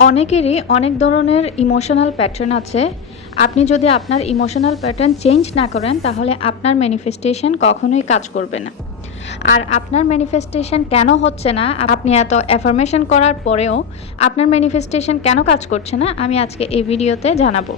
অনেকেরই অনেক ধরনের ইমোশনাল প্যাটার্ন আছে। আপনি যদি আপনার ইমোশনাল প্যাটার্ন চেঞ্জ না করেন, তাহলে আপনার ম্যানিফেস্টেশন কখনোই কাজ করবে না। আর আপনার ম্যানিফেস্টেশন কেন হচ্ছে না, আপনি এত অ্যাফার্মেশন করার পরেও আপনার ম্যানিফেস্টেশন কেন কাজ করছে না, আমি আজকে এই ভিডিওতে জানাবো।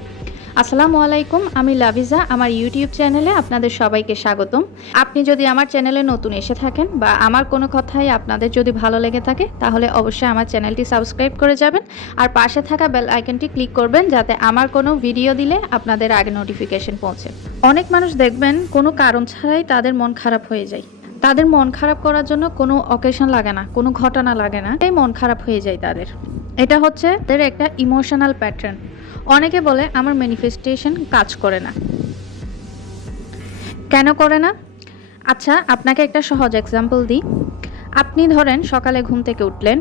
আসসালামু আলাইকুম, আমি লাভিজা। আমার ইউটিউব চ্যানেলে আপনাদের সবাইকে স্বাগতম। আপনি যদি আমার চ্যানেলে নতুন এসে থাকেন বা আমার কোনো কথাই আপনাদের যদি ভালো লেগে থাকে, তাহলে অবশ্যই আমার চ্যানেলটি সাবস্ক্রাইব করে যাবেন আর পাশে থাকা বেল আইকনটি ক্লিক করবেন, যাতে আমার কোনো ভিডিও দিলে আপনাদের আগে নোটিফিকেশন পৌঁছে। অনেক মানুষ দেখবেন কোনো কারণ ছাড়াই তাদের মন খারাপ হয়ে যায়। তাদের মন খারাপ করার জন্য কোনো অকেশন লাগে না, কোনো ঘটনা লাগে না, এই মন খারাপ হয়ে যায় তাদের। এটা হচ্ছে তাদের একটা ইমোশনাল প্যাটার্ন। অনেকে বলে আমার ম্যানিফেস্টেশন কাজ করে না। কেন করে না? আচ্ছা, আপনাকে একটা সহজ এক্সাম্পল দিই। আপনি ধরেন সকালে ঘুম থেকে উঠলেন,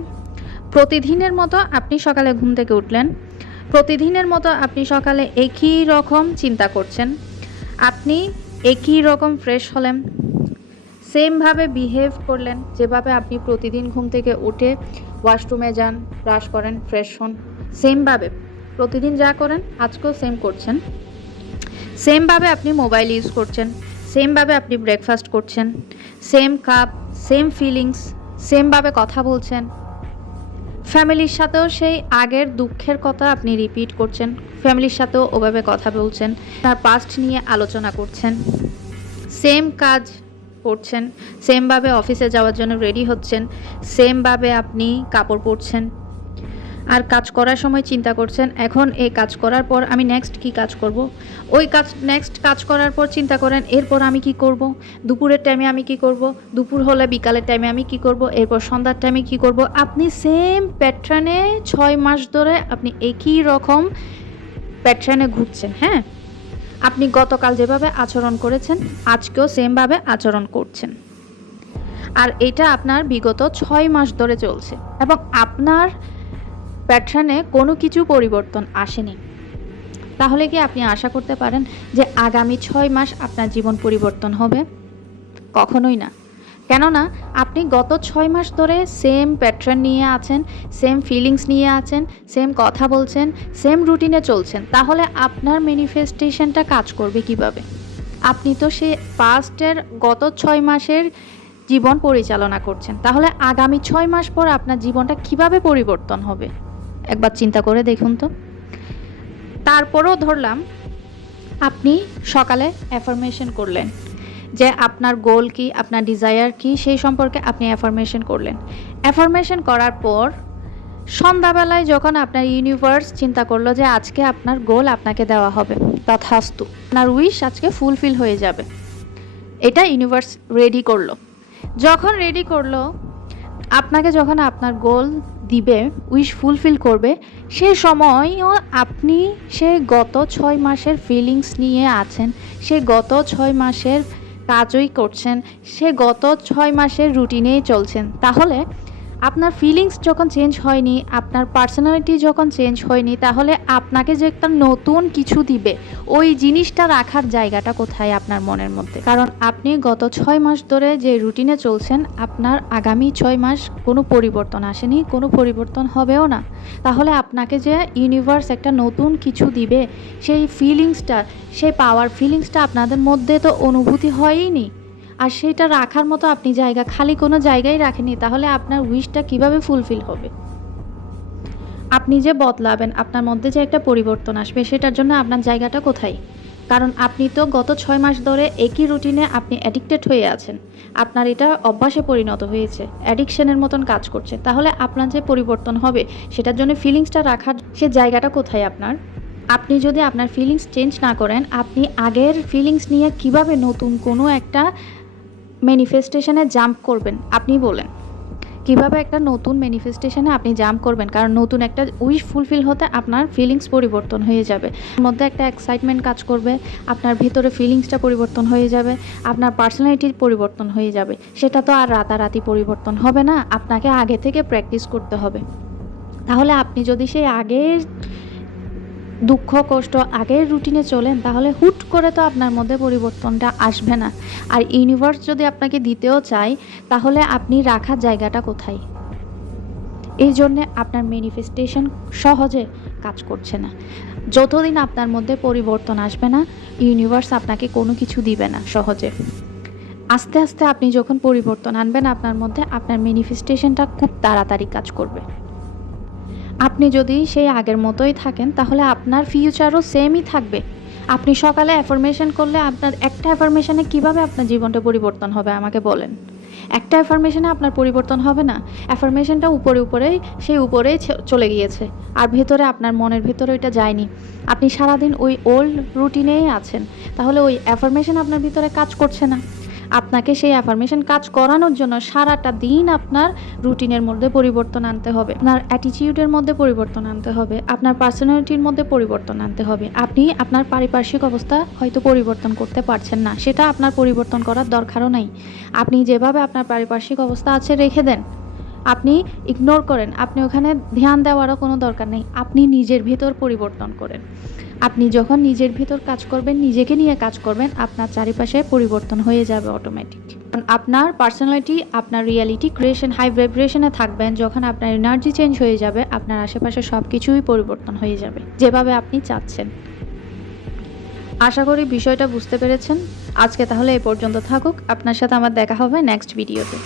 প্রতিদিনের মতো আপনি সকালে ঘুম থেকে উঠলেন, প্রতিদিনের মতো আপনি সকালে একই রকম চিন্তা করছেন, আপনি একই রকম ফ্রেশ হলেন, সেমভাবে বিহেভ করলেন, যেভাবে আপনি প্রতিদিন ঘুম থেকে উঠে ওয়াশরুমে যান, ব্রাশ করেন, ফ্রেশ হন, সেমভাবে প্রতিদিন যা করেন আজকেও সেম করছেন। সেমভাবে আপনি মোবাইল ইউজ করছেন, সেমভাবে আপনি ব্রেকফাস্ট করছেন, সেম কাপ, সেম ফিলিংস, সেমভাবে কথা বলছেন। ফ্যামিলির সাথেও সেই আগের দুঃখের কথা আপনি রিপিট করছেন, ফ্যামিলির সাথেও ওভাবে কথা বলছেন, তার পাস্ট নিয়ে আলোচনা করছেন, সেম কাজ করছেন, সেমভাবে অফিসে যাওয়ার জন্য রেডি হচ্ছেন, সেমভাবে আপনি কাপড় পরছেন। আর কাজ করার সময় চিন্তা করছেন, এখন এই কাজ করার পর আমি নেক্সট কি কাজ করব। ওই কাজ নেক্সট কাজ করার পর চিন্তা করেন, এরপর আমি কি করব, দুপুরের টাইমে আমি কি করব, দুপুর হলে বিকালের টাইমে আমি কি করব, এরপর সন্ধ্যার টাইমে কি করব। আপনি সেম প্যাটার্নে 6 মাস ধরে আপনি একই রকম প্যাটার্নে ঘুরছেন। হ্যাঁ, আপনি গতকাল যেভাবে আচরণ করেছেন আজকেও সেমভাবে আচরণ করছেন। আর এটা আপনার বিগত 6 মাস ধরে চলছে এবং আপনার প্যাটার্নে কোনো কিছু পরিবর্তন আসেনি। তাহলে কি আপনি আশা করতে পারেন যে আগামী 6 মাস আপনার জীবন পরিবর্তন হবে? কখনোই না। কেননা আপনি গত 6 মাস ধরে সেম প্যাটার্ন নিয়ে আছেন, সেম ফিলিংস নিয়ে আছেন, সেম কথা বলছেন, সেম রুটিনে চলছেন। তাহলে আপনার ম্যানিফেস্টেশনটা কাজ করবে কিভাবে? আপনি তো সে পাস্টের গত 6 মাসের জীবন পরিচালনা করছেন। তাহলে আগামী 6 মাস পর আপনার জীবনটা কিভাবে পরিবর্তন হবে? একবার চিন্তা করে দেখুন তো। তারপরেও ধরলাম আপনি সকালে অ্যাফার্মেশন করলেন যে আপনার গোল কি, আপনার ডিজায়ার কি, সেই সম্পর্কে আপনি অ্যাফার্মেশন করলেন। অ্যাফার্মেশন করার পর সন্ধ্যাবেলায় যখন আপনার ইউনিভার্স চিন্তা করলো যে আজকে আপনার গোল আপনাকে দেওয়া হবে, তথাস্তু, আপনার উইশ আজকে ফুলফিল হয়ে যাবে, এটা ইউনিভার্স রেডি করলো। যখন রেডি করলো আপনাকে, যখন আপনার গোল দিবে, উইশ ফুলফিল করবে, সে সময়ও আপনি সে গত 6 মাসের ফিলিংস নিয়ে আছেন, সে গত 6 মাসের কাজই করছেন, সে গত 6 মাসের রুটিনেই চলছেন। তাহলে আপনার ফিলিংস যখন চেঞ্জ হয়নি, আপনার পার্সোনালিটি যখন চেঞ্জ হয়নি, তাহলে আপনাকে যে একটা নতুন কিছু দিবে, ওই জিনিসটা রাখার জায়গাটা কোথায় আপনার মনের মধ্যে? কারণ আপনি গত 6 মাস ধরে যে রুটিনে চলছেন, আপনার আগামী 6 মাস কোনো পরিবর্তন আসেনি, কোনো পরিবর্তন হবেও না। তাহলে আপনাকে যে ইউনিভার্স একটা নতুন কিছু দিবে, সেই ফিলিংসটা, সেই পাওয়ার ফিলিংসটা আপনাদের মধ্যে তো অনুভূতি হয়ইনি। আর সেটা রাখার মতো আপনি জায়গা, খালি কোনো জায়গায় রাখেননি, তাহলে আপনার উইশটা কিভাবে ফুলফিল হবে? আপনি যে বদলাবেন, আপনার মধ্যে যে একটা পরিবর্তন আসবে, সেটার জন্য আপনার জায়গাটা কোথায়? কারণ আপনি তো গত 6 মাস ধরে একই রুটিনে আপনি অ্যাডিক্টেড হয়ে আছেন। আপনার এটা অভ্যাসে পরিণত হয়েছে, অ্যাডিকশনের মতন কাজ করছে। তাহলে আপনার যে পরিবর্তন হবে, সেটার জন্য ফিলিংসটা রাখার সে জায়গাটা কোথায় আপনার? আপনি যদি আপনার ফিলিংস চেঞ্জ না করেন, আপনি আগের ফিলিংস নিয়ে কিভাবে নতুন কোনো একটা ম্যানিফেস্টেশনে জাম্প করবেন? আপনি বলেন, কিভাবে একটা নতুন ম্যানিফেস্টেশনে আপনি জাম্প করবেন? কারণ নতুন একটা উইশ ফুলফিল হতে আপনার ফিলিংস পরিবর্তন হয়ে যাবে, মধ্যে একটা এক্সাইটমেন্ট কাজ করবে, আপনার ভিতরে ফিলিংসটা পরিবর্তন হয়ে যাবে, আপনার পার্সোনালিটির পরিবর্তন হয়ে যাবে। সেটা তো আর রাতারাতি পরিবর্তন হবে না, আপনাকে আগে থেকে প্র্যাকটিস করতে হবে। তাহলে আপনি যদি সেই আগের দুঃখ কষ্ট, আগের রুটিনে চলেন, তাহলে হুট করে তো আপনার মধ্যে পরিবর্তনটা আসবে না। আর ইউনিভার্স যদি আপনাকে দিতেও চায়, তাহলে আপনি রাখার জায়গাটা কোথায়? এই জন্যে আপনার ম্যানিফেস্টেশন সহজে কাজ করছে না। যতদিন আপনার মধ্যে পরিবর্তন আসবে না, ইউনিভার্স আপনাকে কোনো কিছু দিবে না সহজে। আস্তে আস্তে আপনি যখন পরিবর্তন আনবেন আপনার মধ্যে, আপনার ম্যানিফেস্টেশনটা খুব তাড়াতাড়ি কাজ করবে। আপনি যদি সেই আগের মতোই থাকেন তাহলে আপনার ফিউচারও সেমই থাকবে। আপনি সকালে অ্যাফার্মেশন করলে আপনার একটা অ্যাফার্মেশনে কিভাবে আপনার জীবনটা পরিবর্তন হবে আমাকে বলেন? একটা অ্যাফার্মেশনে আপনার পরিবর্তন হবে না। অ্যাফার্মেশনটা উপরেই চলে গিয়েছে। আর ভেতরে আপনার মনের ভেতরে ওইটা যায়নি। আপনি সারাদিন ওই ওল্ড রুটিনেই আছেন। তাহলে ওই অ্যাফার্মেশন আপনার ভিতরে কাজ করছে না। আপনাকে সেই অ্যাফার্মেশন কাজ করানোর জন্য সারাটা দিন আপনার রুটিনের মধ্যে পরিবর্তন আনতে হবে। আপনার অ্যাটিটিউডের মধ্যে পরিবর্তন আনতে হবে। আপনার পার্সোনালিটির মধ্যে পরিবর্তন আনতে হবে। আপনি আপনার পারিপার্শ্বিক অবস্থা হয়তো পরিবর্তন করতে পারছেন না। সেটা আপনার পরিবর্তন করার দরকারও নাই। আপনি যেভাবে আপনার পারিপার্শ্বিক অবস্থা আছে রেখে দেন। আপনি ইগনোর করেন। আপনি ওখানে ধ্যান দেওয়ারও কোনো দরকার নেই। আপনি নিজের ভেতর পরিবর্তন করেন। আপনি যখন নিজের ভেতর কাজ করবেন, নিজেকে নিয়ে কাজ করবেন, আপনার চারিপাশে পরিবর্তন হয়ে যাবে অটোমেটিক। আপনার পার্সোনালিটি, আপনার রিয়ালিটি ক্রিয়েশন হাই ভাইব্রেশনে থাকবেন। যখন আপনার এনার্জি চেঞ্জ হয়ে যাবে, আপনার আশেপাশে সব কিছুই পরিবর্তন হয়ে যাবে যেভাবে আপনি চাচ্ছেন। আশা করি বিষয়টা বুঝতে পেরেছেন। আজকে তাহলে এ পর্যন্ত থাকুক। আপনার সাথে আমার দেখা হবে নেক্সট ভিডিওতে।